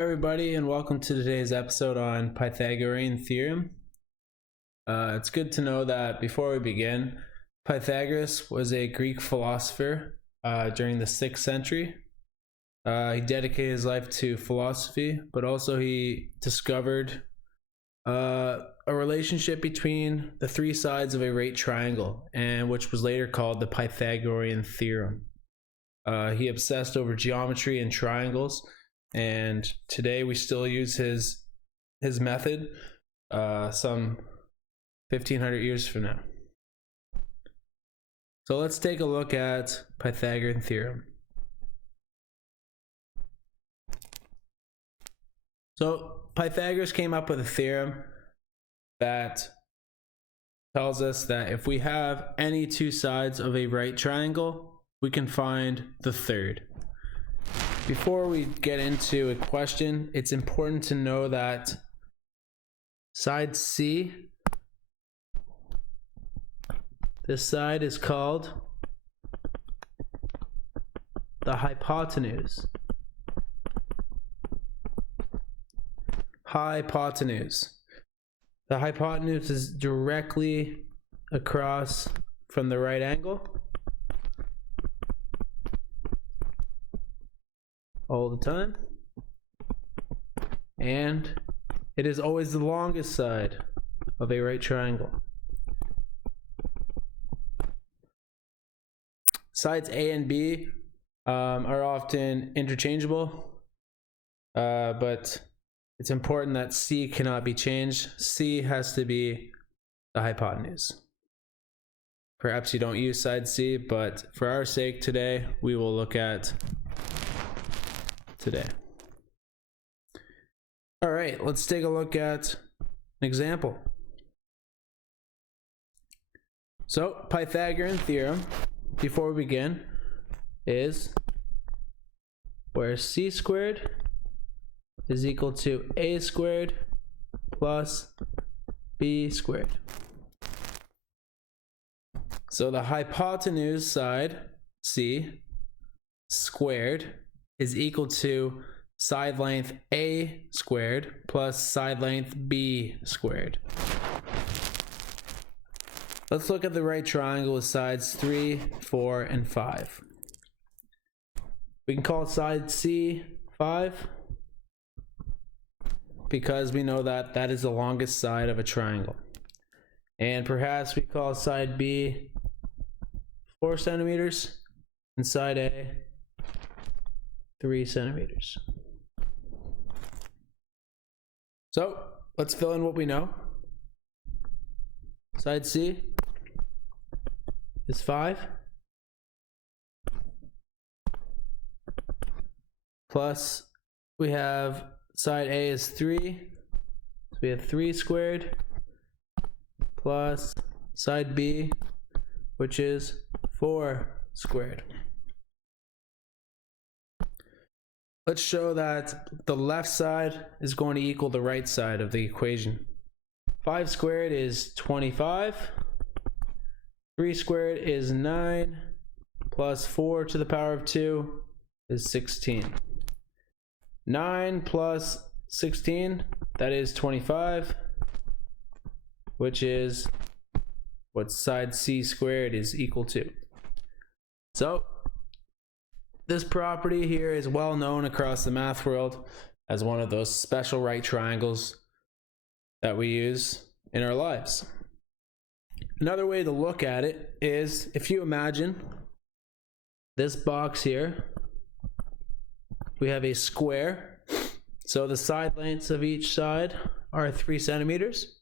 Everybody, and welcome to today's episode on Pythagorean Theorem. It's good to know that before we begin, Pythagoras was a Greek philosopher during the 6th century. He dedicated his life to philosophy, but also he discovered a relationship between the three sides of a right triangle, and which was later called the Pythagorean Theorem. He obsessed over geometry and triangles, and today we still use his method some 1500 years from now. So let's take a look at Pythagorean theorem. So Pythagoras came up with a theorem that tells us that if we have any two sides of a right triangle, we can find the third. Before we get into a question, it's important to know that side C, this side is called the hypotenuse. Hypotenuse. The hypotenuse is directly across from the right angle all the time, and it is always the longest side of a right triangle. Sides A and B are often interchangeable, but it's important that C cannot be changed. C has to be the hypotenuse. Perhaps you don't use side C, but for our sake today, we will look at today. All right, let's take a look at an example. So Pythagorean theorem, before we begin, is where c squared is equal to a squared plus b squared. So the hypotenuse side, c squared, is equal to side length a squared plus side length b squared. Let's look at the right triangle with sides 3, 4, and 5. We can call side C 5 because we know that that is the longest side of a triangle. And perhaps we call side B 4 centimeters and side A 3 centimeters. So let's fill in what we know. Side C is 5 plus we have side A is 3, so we have 3 squared plus side B, which is 4 squared. Let's show that the left side is going to equal the right side of the equation. 5 squared is 25. 3 squared is 9. Plus 4 to the power of 2 is 16. 9 plus 16, that is 25, which is what side C squared is equal to. So this property here is well known across the math world as one of those special right triangles that we use in our lives. Another way to look at it is if you imagine this box here, we have a square. So the side lengths of each side are 3 centimeters.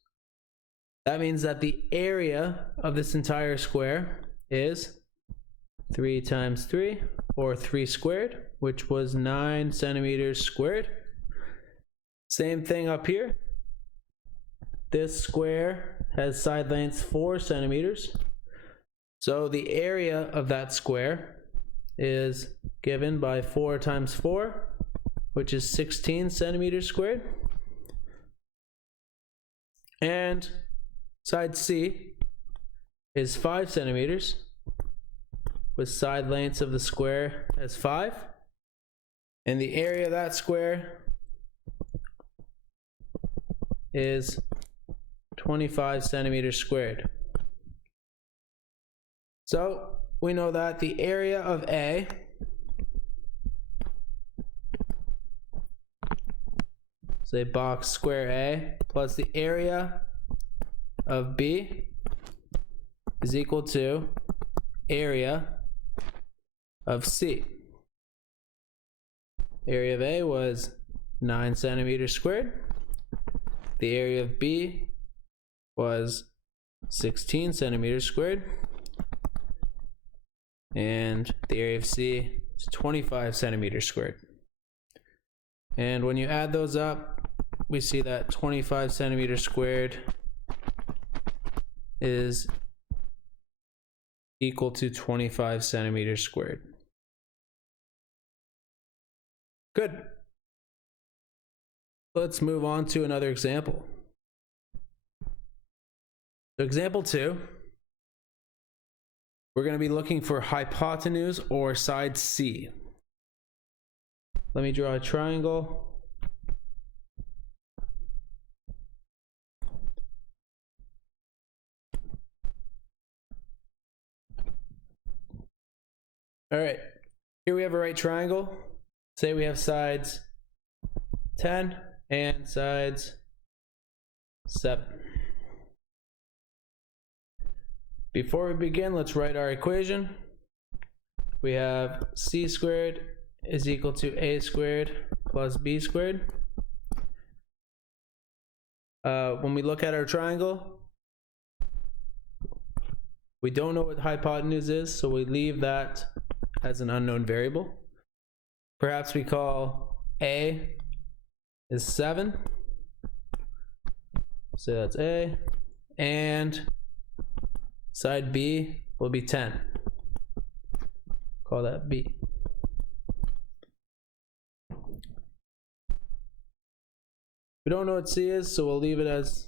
That means that the area of this entire square is 3 times 3, or 3 squared, which was 9 centimeters squared. Same thing up here. This square has side lengths 4 centimeters. So the area of that square is given by 4 times 4, which is 16 centimeters squared. And side C is 5 centimeters, with side lengths of the square as 5. And the area of that square is 25 centimeters squared. So we know that the area of A say box square A plus the area of B is equal to area of C. Area of A was 9 centimeters squared. The area of B was 16 centimeters squared. And the area of C is 25 centimeters squared. And when you add those up, we see that 25 centimeters squared is equal to 25 centimeters squared. Good. Let's move on to another example. So example 2, we're going to be looking for hypotenuse or side C. Let me draw a triangle. All right, here we have a right triangle. Say we have sides 10 and sides 7. Before we begin, let's write our equation. We have c squared is equal to a squared plus b squared. When we look at our triangle, we don't know what the hypotenuse is, so we leave that as an unknown variable. Perhaps we call A is 7. So that's A. And side B will be 10. Call that B. We don't know what C is, so we'll leave it as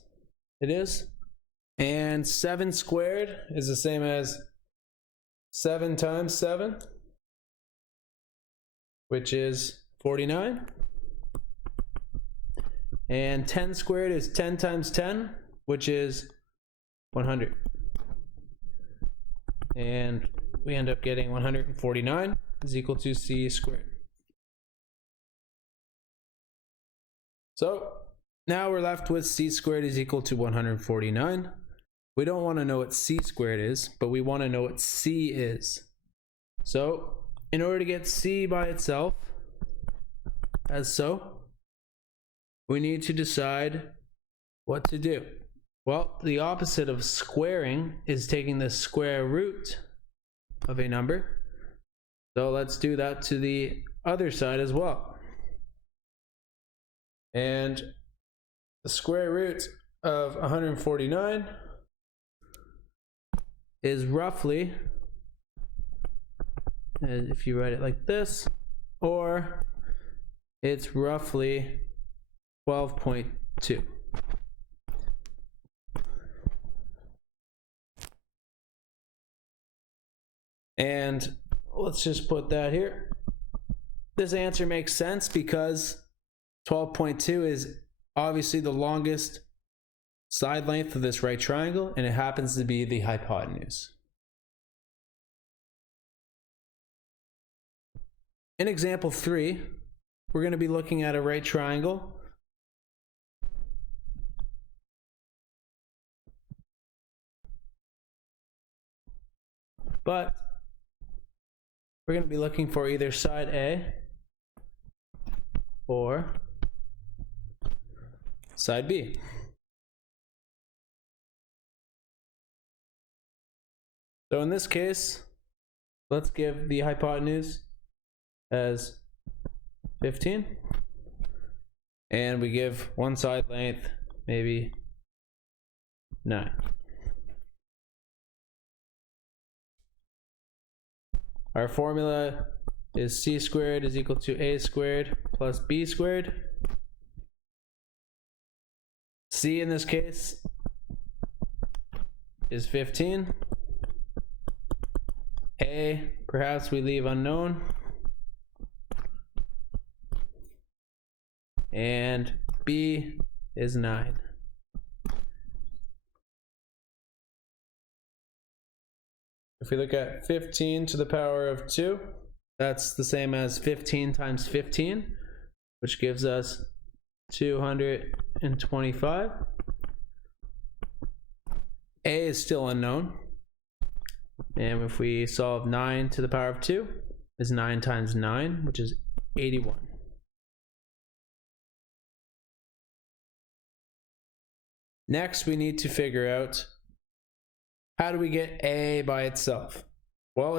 it is. And 7 squared is the same as 7 times 7, which is 49. And 10 squared is 10 times 10, which is 100. And we end up getting 149 is equal to c squared. So now we're left with c squared is equal to 149. We don't want to know what c squared is, but we want to know what c is. So in order to get c by itself, as so, we need to decide what to do. Well, the opposite of squaring is taking the square root of a number. So let's do that to the other side as well. And the square root of 149 is roughly, if you write it like this, or it's roughly 12.2. And let's just put that here. This answer makes sense because 12.2 is obviously the longest side length of this right triangle, and it happens to be the hypotenuse. In example 3, we're going to be looking at a right triangle. But we're going to be looking for either side A or side B. So in this case, let's give the hypotenuse as 15, and we give one side length maybe 9. Our formula is c squared is equal to a squared plus b squared. C in this case is 15. A, perhaps we leave unknown. And B is 9. If we look at 15 to the power of 2, that's the same as 15 times 15, which gives us 225. A is still unknown. And if we solve 9 to the power of 2, is 9 times 9, which is 81. Next, we need to figure out, how do we get A by itself? Well,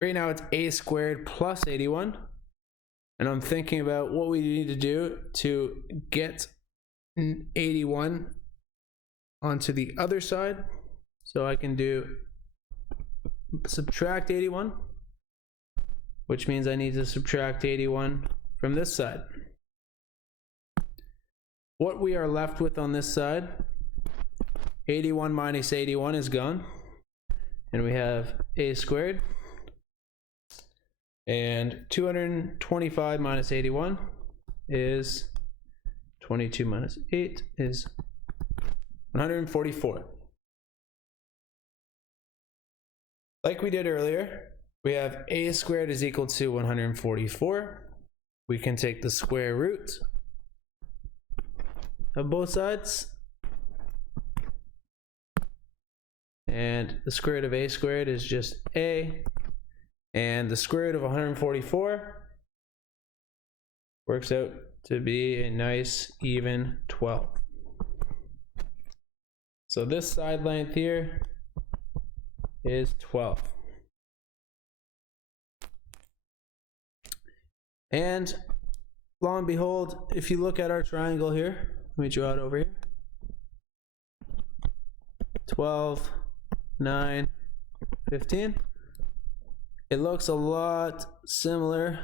right now it's A squared plus 81. And I'm thinking about what we need to do to get 81 onto the other side. So I can do subtract 81, which means I need to subtract 81 from this side. What we are left with on this side, 81 minus 81 is gone, and we have A squared, and 225 minus 81 is 22 minus 8 is 144. Like we did earlier, we have A squared is equal to 144. We can take the square root of both sides, and the square root of A squared is just A, and the square root of 144 works out to be a nice even 12. So this side length here is 12. And lo and behold, if you look at our triangle here, let me draw it over here. 12, 9, 15. It looks a lot similar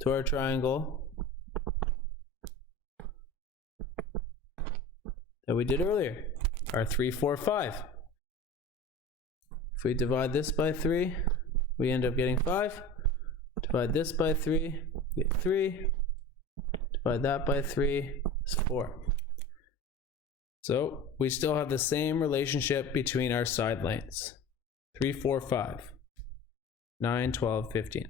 to our triangle that we did earlier, our 3, 4, 5. If we divide this by 3, we end up getting 5. Divide this by 3, we get 3. Divide that by 3, it's 4. So we still have the same relationship between our side lengths. 3, 4, 5, 9, 12, 15.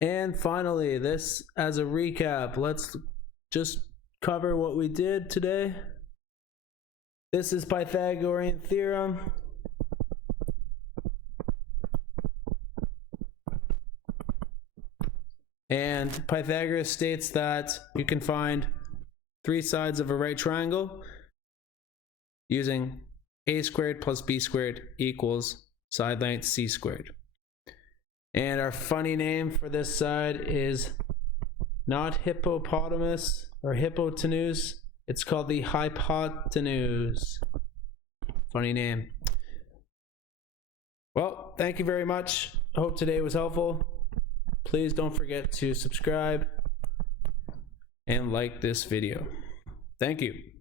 And finally, this as a recap, let's just cover what we did today. This is Pythagorean Theorem. And Pythagoras states that you can find 3 sides of a right triangle using A squared plus B squared equals side length C squared. And our funny name for this side is not hippopotamus or hypotenuse. It's called the hypotenuse. Funny name. Well, thank you very much. I hope today was helpful. Please don't forget to subscribe and like this video. Thank you.